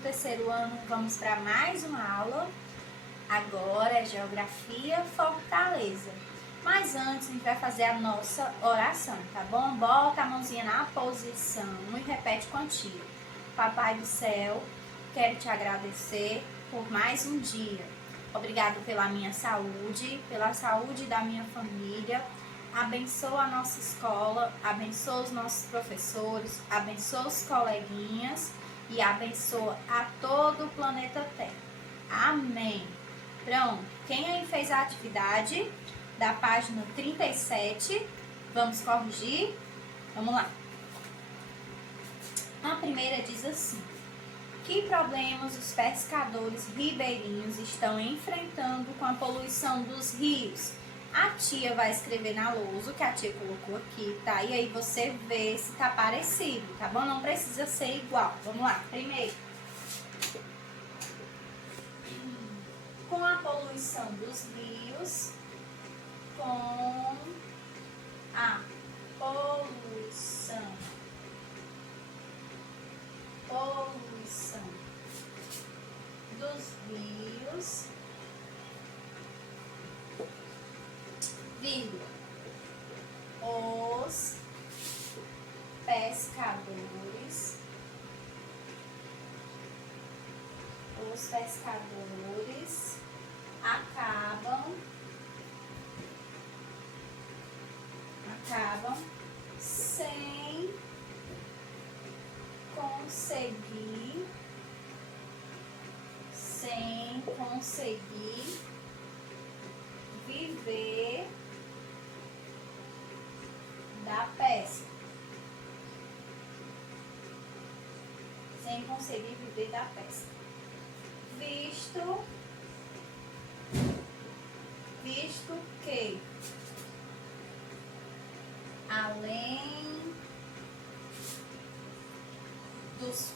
terceiro ano, vamos para mais uma aula. Agora é Geografia Fortaleza. Mas antes a gente vai fazer a nossa oração, tá bom? Bota a mãozinha na posição e repete contigo. Papai do céu, quero te agradecer por mais um dia. Obrigado pela minha saúde, pela saúde da minha família. Abençoa a nossa escola, abençoa os nossos professores, abençoa os coleguinhas e abençoa a todo o planeta Terra. Amém. Pronto, quem aí fez a atividade da página 37, vamos corrigir? Vamos lá. A primeira diz assim: que problemas os pescadores ribeirinhos estão enfrentando com a poluição dos rios? A tia vai escrever na lousa, que a tia colocou aqui, tá? E aí você vê se tá parecido, tá bom? Não precisa ser igual. Vamos lá, primeiro. Com a poluição dos rios, com a poluição dos rios, vírgula, os pescadores acabam sem conseguir viver da pesca. Sem conseguir viver da pesca. Visto que além dos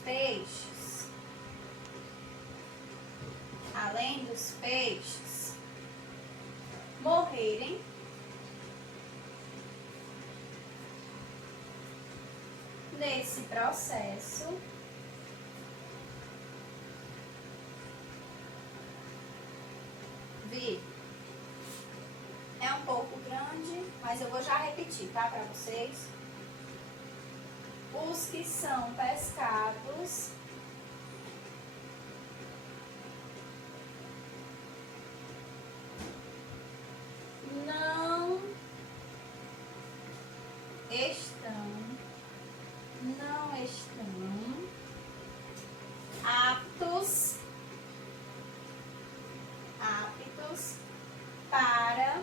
peixes morrerem nesse processo, é um pouco grande, mas eu vou já repetir, tá, para vocês. Os que são pescados não estão aptos para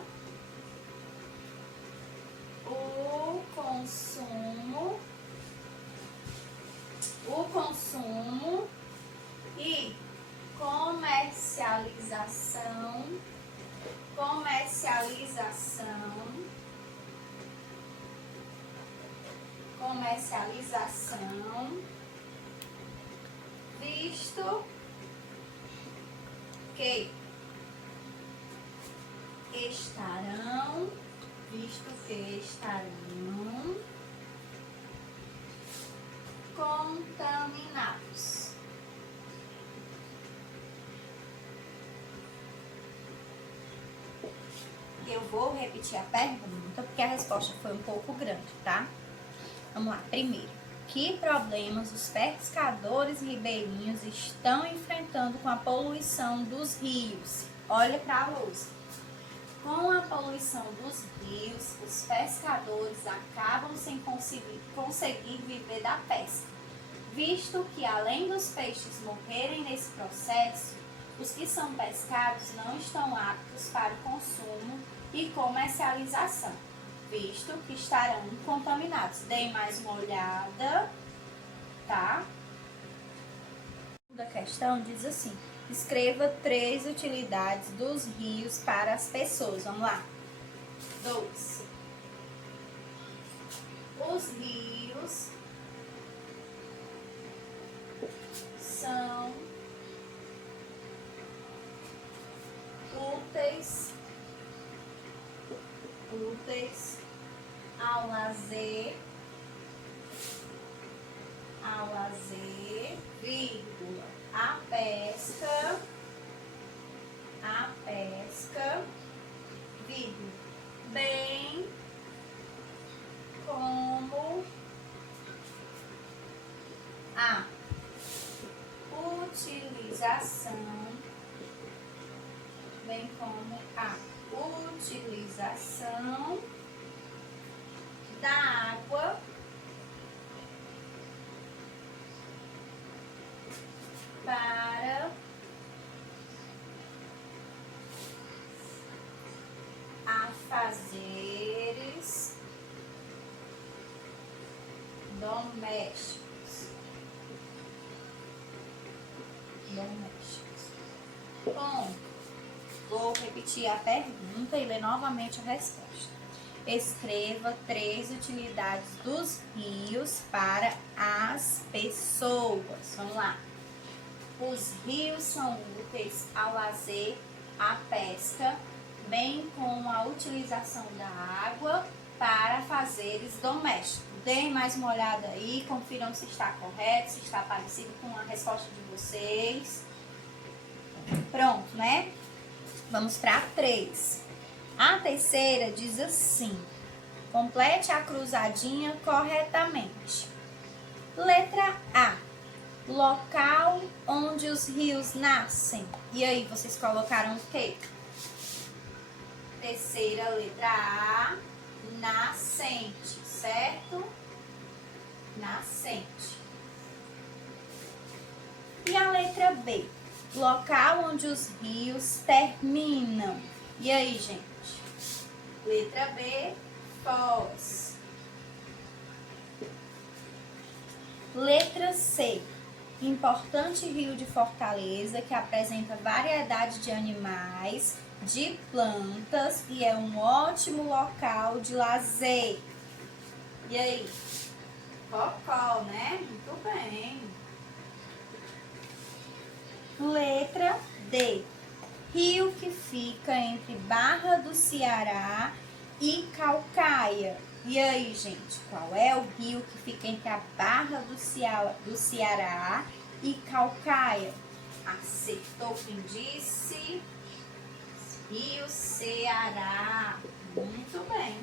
o consumo e comercialização visto que estarão contaminados. Eu vou repetir a pergunta porque a resposta foi um pouco grande, tá? Vamos lá. Primeiro, que problemas os pescadores ribeirinhos estão enfrentando com a poluição dos rios? Olha para a luz. Com a poluição dos rios, os pescadores acabam sem conseguir viver da pesca, visto que além dos peixes morrerem nesse processo, os que são pescados não estão aptos para o consumo e comercialização, visto que estarão contaminados. Deem mais uma olhada, tá? A segunda questão diz assim: escreva 3 utilidades dos rios para as pessoas. Vamos lá. 2. Os rios são úteis ao lazer, vírgula, bem como a utilização da água para afazeres domésticos. Bom, vou repetir a pergunta e ler novamente a resposta. Escreva 3 utilidades dos rios para as pessoas. Vamos lá. Os rios são úteis ao lazer, à pesca, bem como a utilização da água para afazeres domésticos. Deem mais uma olhada aí, confiram se está correto, se está parecido com a resposta de vocês. Pronto, né? Vamos para 3. A terceira diz assim: complete a cruzadinha corretamente. Letra A. Local onde os rios nascem. E aí, vocês colocaram o quê? Terceira letra A, nascente, certo? Nascente. E a letra B? Local onde os rios terminam. E aí, gente? Letra B, foz. Letra C. Importante rio de Fortaleza que apresenta variedade de animais, de plantas e é um ótimo local de lazer. E aí? Cocó, né? Muito bem. Letra D. Rio que fica entre Barra do Ceará e Caucaia. E aí, gente, qual é o rio que fica entre a Barra do Ceará e Caucaia? Acertou quem disse? Rio Ceará. Muito bem.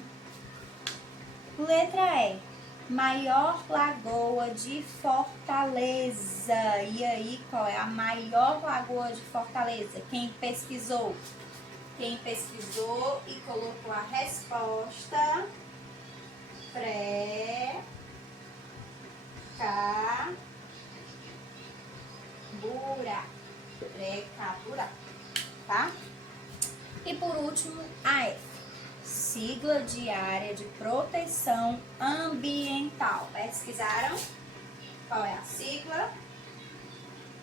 Letra E. Maior lagoa de Fortaleza. E aí, qual é a maior lagoa de Fortaleza? Quem pesquisou? Quem pesquisou e colocou a resposta? Precabura, tá? E por último, a F, sigla de Área de Proteção Ambiental. Pesquisaram? Qual é a sigla?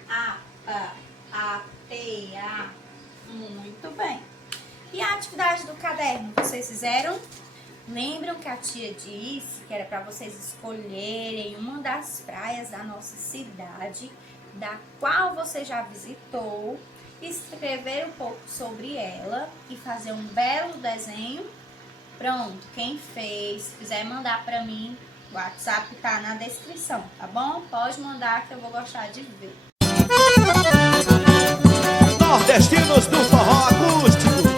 APA, APA. Muito bem. E a atividade do caderno, vocês fizeram? Lembram que a tia disse que era para vocês escolherem uma das praias da nossa cidade, da qual você já visitou, escrever um pouco sobre ela e fazer um belo desenho? Pronto, quem fez, se quiser mandar para mim, o WhatsApp tá na descrição, tá bom? Pode mandar que eu vou gostar de ver. Nordestinos do forró acústico.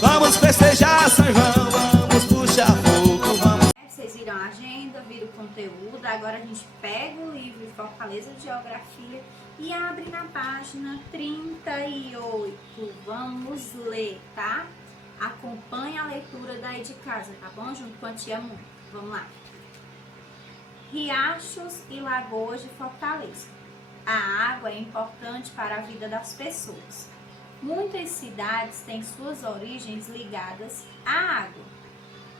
Vamos festejar São João, vamos puxar fogo, vamos... Vocês viram a agenda, viram o conteúdo, agora a gente pega o livro Fortaleza de Geografia e abre na página 38. Vamos ler, tá? Acompanhe a leitura daí de casa, tá bom? Junto com a tia Mônica. Vamos lá. Riachos e lagoas de Fortaleza. A água é importante para a vida das pessoas. Muitas cidades têm suas origens ligadas à água.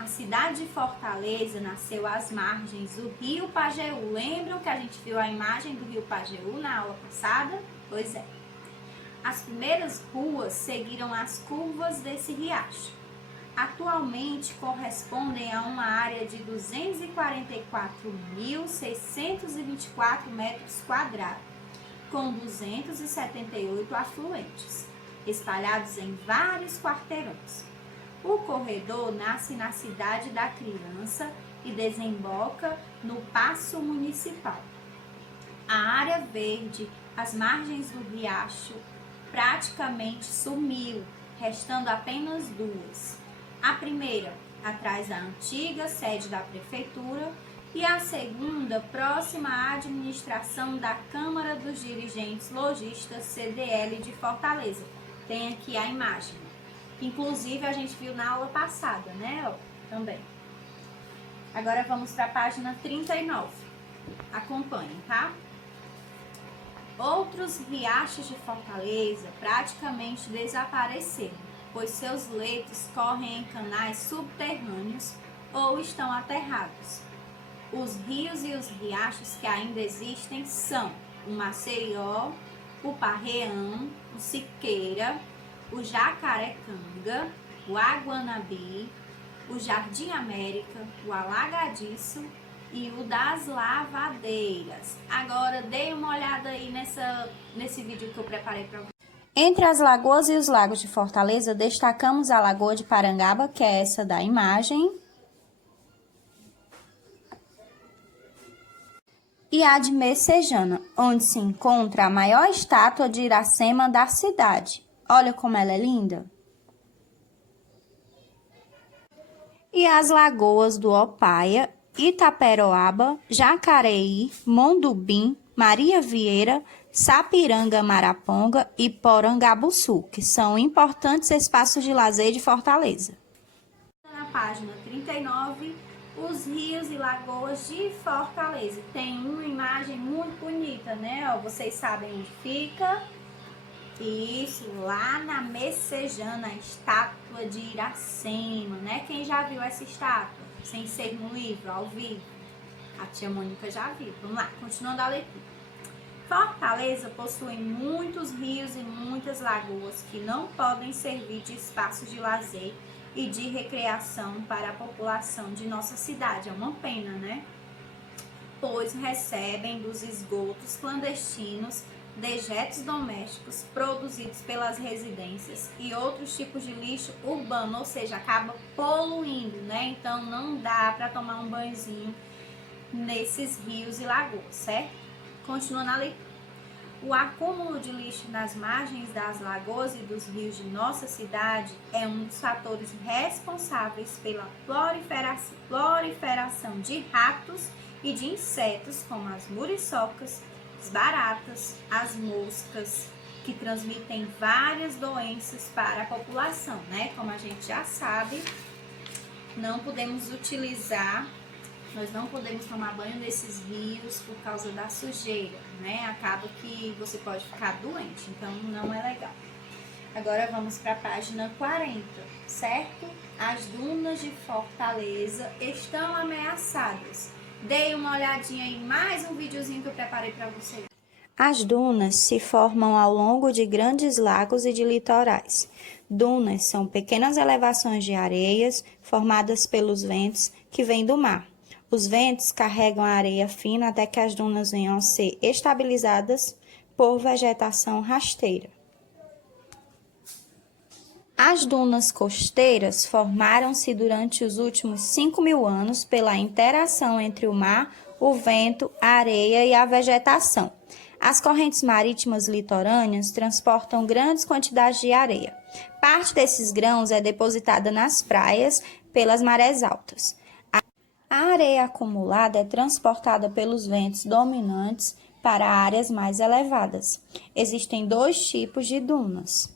A cidade de Fortaleza nasceu às margens do rio Pajeú. Lembram que a gente viu a imagem do rio Pajeú na aula passada? Pois é. As primeiras ruas seguiram as curvas desse riacho. Atualmente correspondem a uma área de 244.624 metros quadrados, com 278 afluentes, espalhados em vários quarteirões. O corredor nasce na Cidade da Criança e desemboca no Paço Municipal. A área verde, às margens do riacho, praticamente sumiu, restando apenas duas. A primeira, atrás da antiga sede da prefeitura, E a segunda, próxima à administração da Câmara dos Dirigentes Lojistas CDL de Fortaleza. Tem aqui a imagem. Inclusive a gente viu na aula passada, né? Ó, também. Agora vamos para a página 39. Acompanhem, tá? Outros riachos de Fortaleza praticamente desapareceram, pois seus leitos correm em canais subterrâneos ou estão aterrados. Os rios e os riachos que ainda existem são o Maceió, o Parreão, o Siqueira, o Jacarecanga, o Aguanabi, o Jardim América, o Alagadiço e o das Lavadeiras. Agora dê uma olhada aí nesse vídeo que eu preparei para vocês. Entre as lagoas e os lagos de Fortaleza, destacamos a Lagoa de Parangaba, que é essa da imagem, e a de Messejana, onde se encontra a maior estátua de Iracema da cidade. Olha como ela é linda! E as lagoas do Opaia, Itaperoaba, Jacareí, Mondubim, Maria Vieira, Sapiranga Maraponga e Porangabuçu, que são importantes espaços de lazer de Fortaleza. Na página 39, os rios e lagoas de Fortaleza. Tem uma imagem muito bonita, né? Ó, vocês sabem onde fica? Isso, lá na Messejana, a estátua de Iracema, né? Quem já viu essa estátua? Sem ser no livro, ao vivo. A tia Mônica já viu. Vamos lá, continuando a leitura. Fortaleza possui muitos rios e muitas lagoas que não podem servir de espaços de lazer e de recreação para a população de nossa cidade. É uma pena, né? Pois recebem dos esgotos clandestinos dejetos domésticos produzidos pelas residências e outros tipos de lixo urbano, ou seja, acaba poluindo, né? Então não dá para tomar um banhozinho nesses rios e lagoas, certo? Continuando a leitura. O acúmulo de lixo nas margens das lagoas e dos rios de nossa cidade é um dos fatores responsáveis pela proliferação de ratos e de insetos como as muriçocas, as baratas, as moscas, que transmitem várias doenças para a população, né? Como a gente já sabe, nós não podemos tomar banho nesses rios por causa da sujeira, né? Acaba que você pode ficar doente, então não é legal. Agora vamos para a página 40, certo? As dunas de Fortaleza estão ameaçadas. Dei uma olhadinha em mais um videozinho que eu preparei para vocês. As dunas se formam ao longo de grandes lagos e de litorais. Dunas são pequenas elevações de areias formadas pelos ventos que vêm do mar. Os ventos carregam a areia fina até que as dunas venham a ser estabilizadas por vegetação rasteira. As dunas costeiras formaram-se durante os últimos 5.000 anos pela interação entre o mar, o vento, a areia e a vegetação. As correntes marítimas litorâneas transportam grandes quantidades de areia. Parte desses grãos é depositada nas praias pelas marés altas. A areia acumulada é transportada pelos ventos dominantes para áreas mais elevadas. Existem 2 tipos de dunas.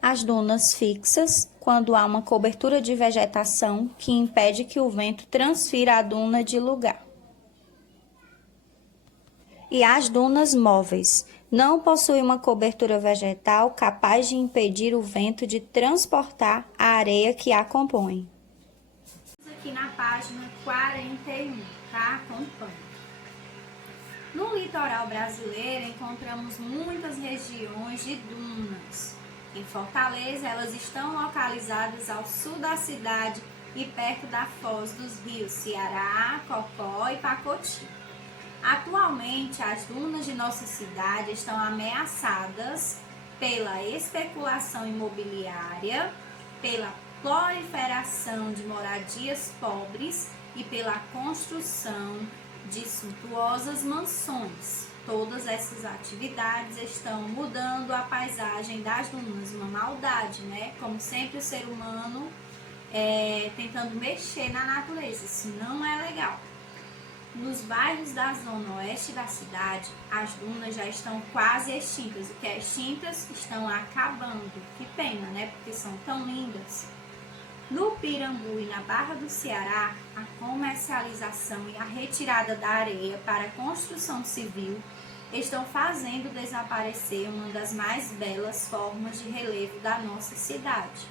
As dunas fixas, quando há uma cobertura de vegetação que impede que o vento transfira a duna de lugar. E as dunas móveis, não possuem uma cobertura vegetal capaz de impedir o vento de transportar a areia que a compõe. Aqui na página 41, tá? Acompanhe. No litoral brasileiro encontramos muitas regiões de dunas. Em Fortaleza, elas estão localizadas ao sul da cidade e perto da foz dos rios Ceará, Cocó e Pacoti. Atualmente, as dunas de nossa cidade estão ameaçadas pela especulação imobiliária, pela proliferação de moradias pobres e pela construção de suntuosas mansões. Todas essas atividades estão mudando a paisagem das dunas, uma maldade, né? Como sempre, o ser humano tentando mexer na natureza. Isso não é legal. Nos bairros da zona oeste da cidade, as dunas já estão quase extintas. O que é extintas? Estão acabando. Que pena, né? Porque são tão lindas. No Pirambu e na Barra do Ceará, a comercialização e a retirada da areia para a construção civil estão fazendo desaparecer uma das mais belas formas de relevo da nossa cidade.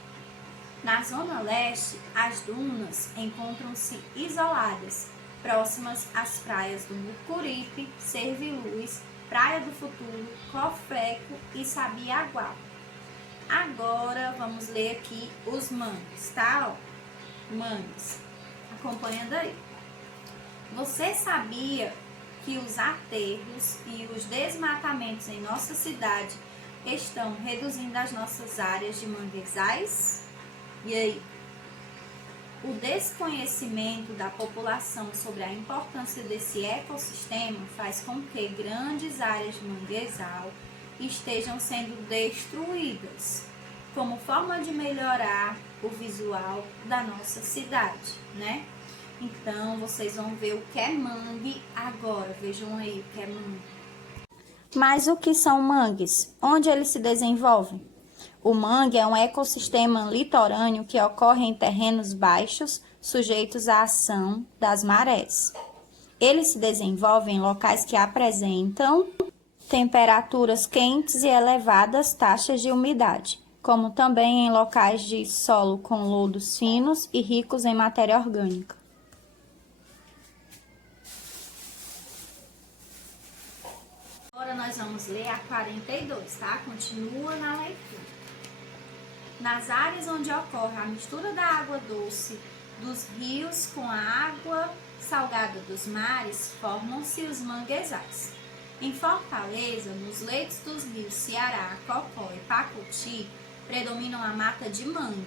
Na Zona Leste, as dunas encontram-se isoladas, próximas às praias do Mucuripe, Serviluz, Praia do Futuro, Cofreco e Sabiaguá. Agora vamos ler aqui os mangues, tá? Mangues, acompanhando aí. Você sabia que os aterros e os desmatamentos em nossa cidade estão reduzindo as nossas áreas de manguezais? E aí? O desconhecimento da população sobre a importância desse ecossistema faz com que grandes áreas de manguezal estejam sendo destruídas, como forma de melhorar o visual da nossa cidade, né? Então, vocês vão ver o que é mangue agora. Vejam aí o que é mangue. Mas o que são mangues? Onde eles se desenvolvem? O mangue é um ecossistema litorâneo que ocorre em terrenos baixos, sujeitos à ação das marés. Ele se desenvolve em locais que apresentam temperaturas quentes e elevadas taxas de umidade, como também em locais de solo com lodos finos e ricos em matéria orgânica. Agora nós vamos ler a 42, tá? Continua na leitura. Nas áreas onde ocorre a mistura da água doce dos rios com a água salgada dos mares, formam-se os manguezais. Em Fortaleza, nos leitos dos rios Ceará, Cocó e Pacuti, predominam a mata de mangue.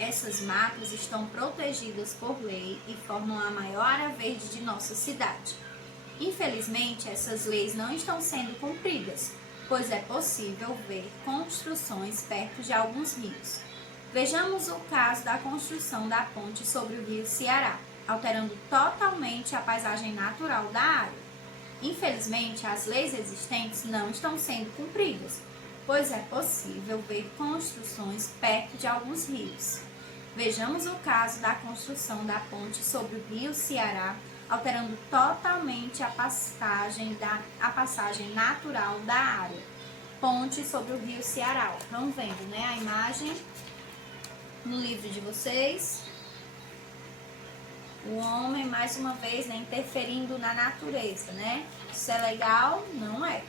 Essas matas estão protegidas por lei e formam a maior área verde de nossa cidade. Infelizmente, essas leis não estão sendo cumpridas, pois é possível ver construções perto de alguns rios. Vejamos o caso da construção da ponte sobre o rio Ceará, alterando totalmente a paisagem natural da área. Infelizmente, as leis existentes não estão sendo cumpridas, pois é possível ver construções perto de alguns rios. Vejamos o caso da construção da ponte sobre o rio Ceará, alterando totalmente a passagem natural da área. Ponte sobre o rio Ceará. Estão vendo, né, a imagem no livro de vocês? O homem, mais uma vez, né, interferindo na natureza, né? Isso é legal? Não é.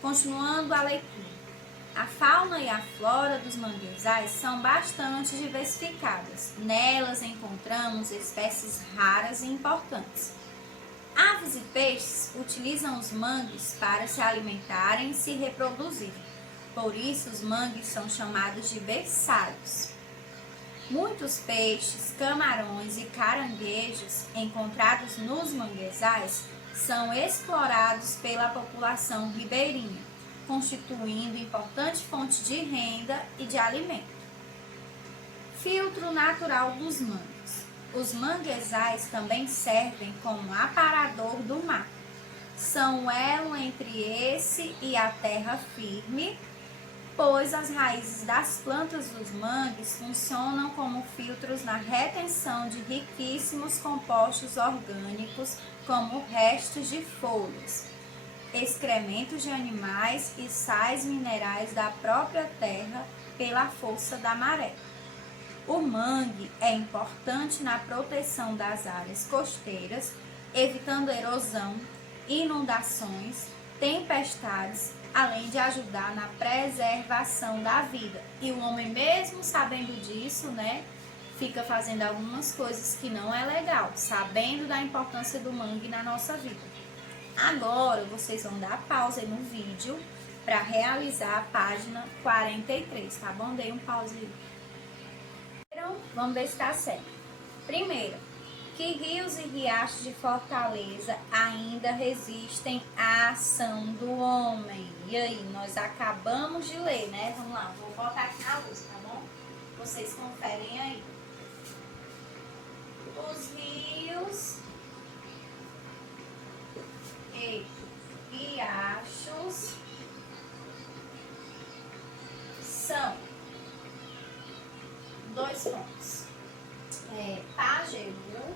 Continuando a leitura. A fauna e a flora dos manguezais são bastante diversificadas. Nelas encontramos espécies raras e importantes. Aves e peixes utilizam os mangues para se alimentarem e se reproduzirem. Por isso, os mangues são chamados de berçários. Muitos peixes, camarões e caranguejos encontrados nos manguezais são explorados pela população ribeirinha, constituindo importante fonte de renda e de alimento. Filtro natural dos mangues. Os manguezais também servem como aparador do mar. São o elo entre esse e a terra firme, pois as raízes das plantas dos mangues funcionam como filtros na retenção de riquíssimos compostos orgânicos, como restos de folhas, excrementos de animais e sais minerais da própria terra pela força da maré. O mangue é importante na proteção das áreas costeiras, evitando erosão, inundações, tempestades, além de ajudar na preservação da vida. E o homem, mesmo sabendo disso, né, fica fazendo algumas coisas que não é legal, sabendo da importância do mangue na nossa vida. Agora, vocês vão dar pausa aí no vídeo para realizar a página 43, tá bom? Dei um pause aí. Então, vamos ver se tá certo. Primeiro, que rios e riachos de Fortaleza ainda resistem à ação do homem? E aí, nós acabamos de ler, né? Vamos lá, vou botar aqui na luz, tá bom? Vocês conferem aí. Os rios e riachos são dois pontos. Pajeú,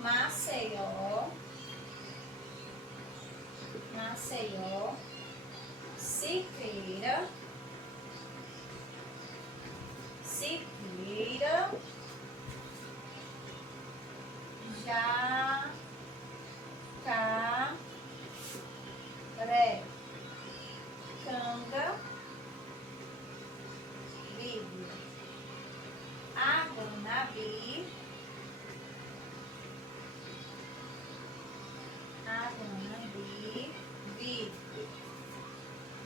Maceió, Siqueira, Jacaré, Canga, Aguanabi,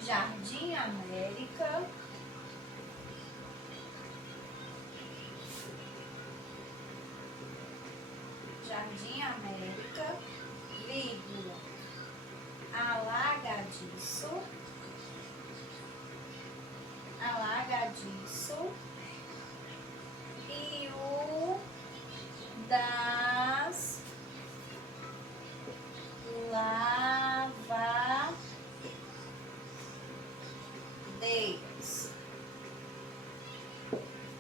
Jardim América, vírgula, Alagadiço, Rio das Lavadeiras.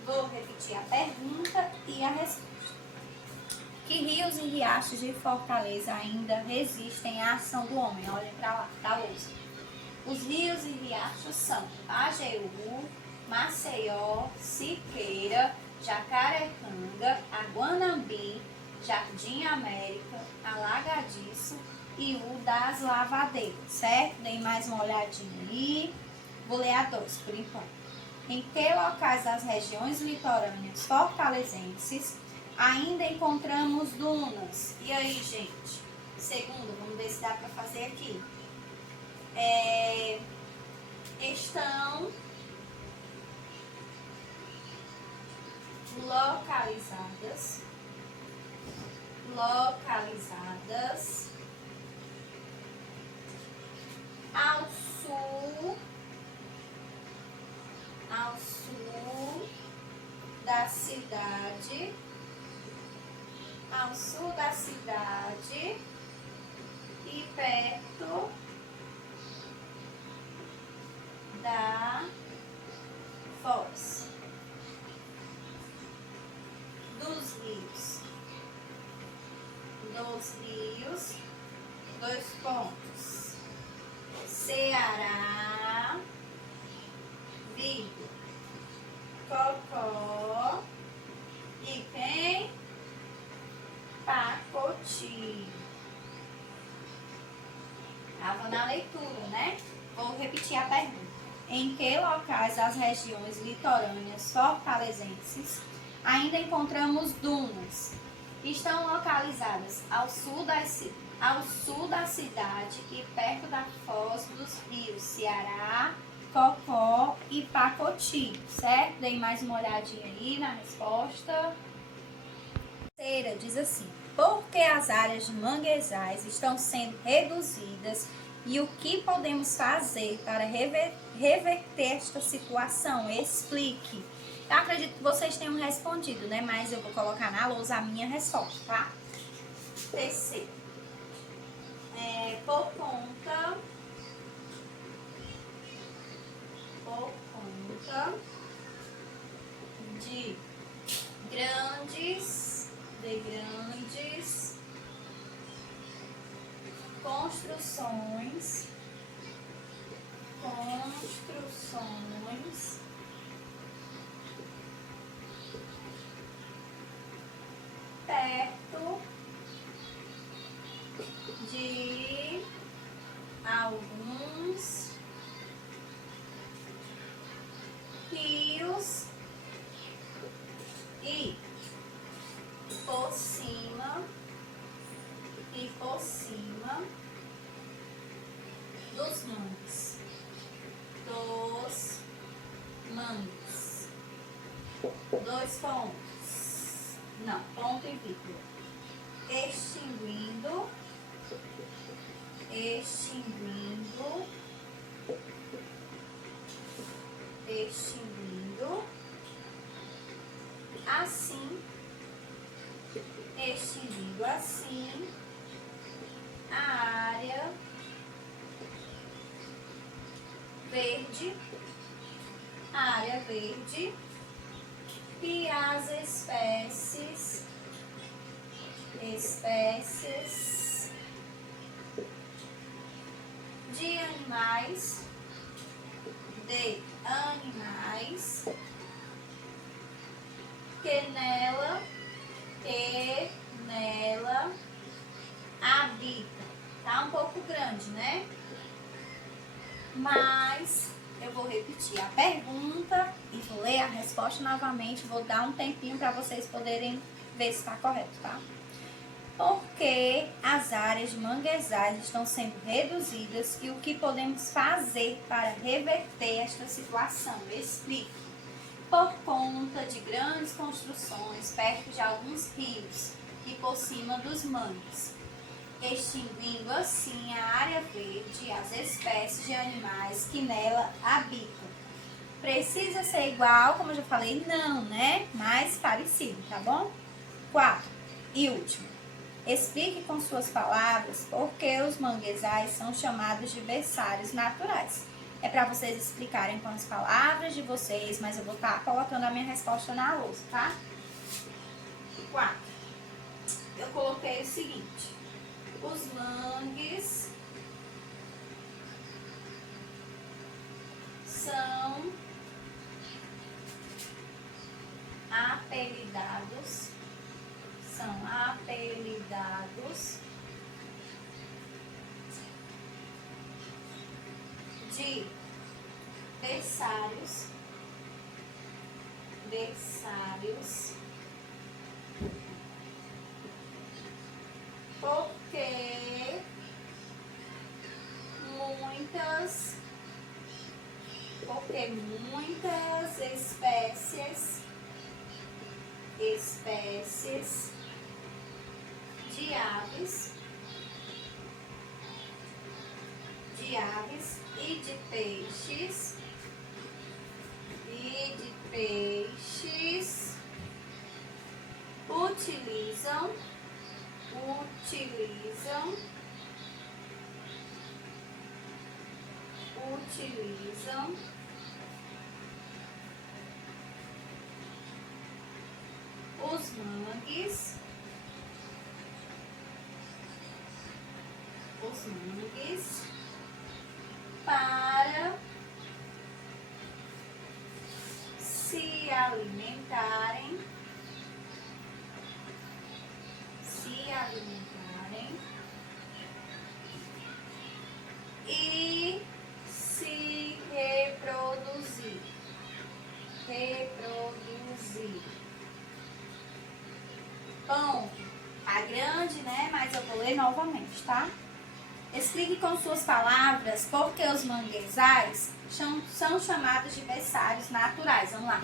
Vou repetir a pergunta e a resposta. Que rios e riachos de Fortaleza ainda resistem à ação do homem? Olhem para lá, da lousa. Os rios e riachos são Pajeú, Maceió, Siqueira, Jacarecanga, Aguanambi, Jardim América, Alagadiço e o das Lavadeiras, certo? Deem mais uma olhadinha aí. Vou ler a 2 por enquanto. Em que locais das regiões litorâneas fortalezenses ainda encontramos dunas? E aí, gente? Segundo, vamos ver se dá para fazer aqui. Estão localizadas ao sul da cidade, e perto da foz dos rios, 2 pontos, Ceará, vírgula, Cocó e quem? Pacoti. Estava na leitura, né? Vou repetir a pergunta. Em que locais das regiões litorâneas fortalezenses ainda encontramos dunas? Estão localizadas ao sul da cidade e perto da foz dos rios Ceará, Cocó e Pacoti, certo? Dei mais uma olhadinha aí na resposta. Terceira diz assim: por que as áreas de manguezais estão sendo reduzidas e o que podemos fazer para reverter esta situação? Explique. Eu acredito que vocês tenham respondido, né? Mas eu vou colocar na lousa a minha resposta, tá? Terceiro. Por conta de grandes construções perto de alguns rios e por cima dos mangues. 2 pontos. Não, ponto e vírgula. Extinguindo extinguindo assim a área verde, e as espécies de animais que nela habitam. Tá um pouco grande, né? Mas eu vou repetir a pergunta e vou ler a resposta novamente. Vou dar um tempinho para vocês poderem ver se está correto, tá? Por que as áreas de manguezais estão sendo reduzidas e o que podemos fazer para reverter esta situação? Explique. Por conta de grandes construções perto de alguns rios e por cima dos mangues, extinguindo assim a área verde e as espécies de animais que nela habitam. Precisa ser igual, como eu já falei, não, né? Mais parecido, tá bom? 4. E último. Explique com suas palavras por que os manguezais são chamados de berçários naturais. É para vocês explicarem com as palavras de vocês, mas eu vou estar colocando a minha resposta na lousa, tá? 4. Eu coloquei o seguinte: os mangues são apelidados de berçários porque muitas espécies de aves e de peixes utilizam os mangues para se alimentarem e se reproduzir. Bom, tá grande, né? Mas eu vou ler novamente, tá? Explique com suas palavras por que os manguezais são chamados de berçários naturais. Vamos lá.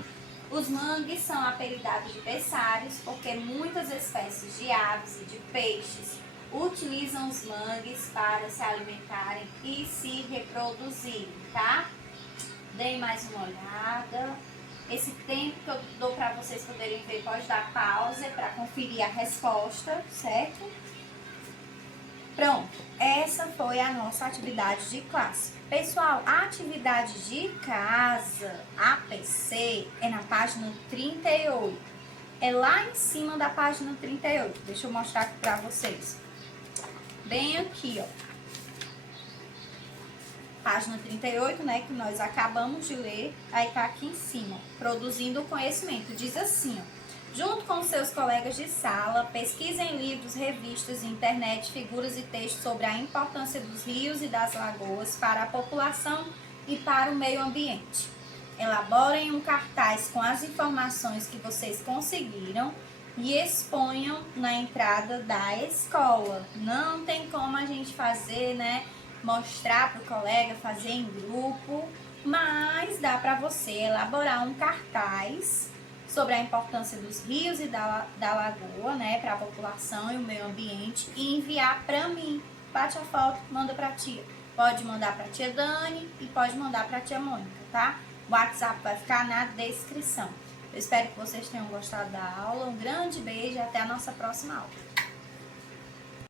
Os mangues são apelidados de berçários porque muitas espécies de aves e de peixes utilizam os mangues para se alimentarem e se reproduzirem, tá? Deem mais uma olhada. Esse tempo que eu dou para vocês poderem ver, pode dar pausa para conferir a resposta, certo? Pronto, essa foi a nossa atividade de classe. Pessoal, a atividade de casa, APC, é na página 38. É lá em cima da página 38. Deixa eu mostrar aqui para vocês. Bem aqui, ó. Página 38, né, que nós acabamos de ler, aí tá aqui em cima, produzindo conhecimento. Diz assim, ó. Junto com seus colegas de sala, pesquise em livros, revistas, internet, figuras e textos sobre a importância dos rios e das lagoas para a população e para o meio ambiente. Elaborem um cartaz com as informações que vocês conseguiram e exponham na entrada da escola. Não tem como a gente fazer, né, mostrar para o colega, fazer em grupo, mas dá para você elaborar um cartaz sobre a importância dos rios e da lagoa, né, para a população e o meio ambiente e enviar para mim. Bate a foto, manda para a tia. Pode mandar para a tia Dani e pode mandar para a tia Mônica, tá? O WhatsApp vai ficar na descrição. Eu espero que vocês tenham gostado da aula. Um grande beijo e até a nossa próxima aula.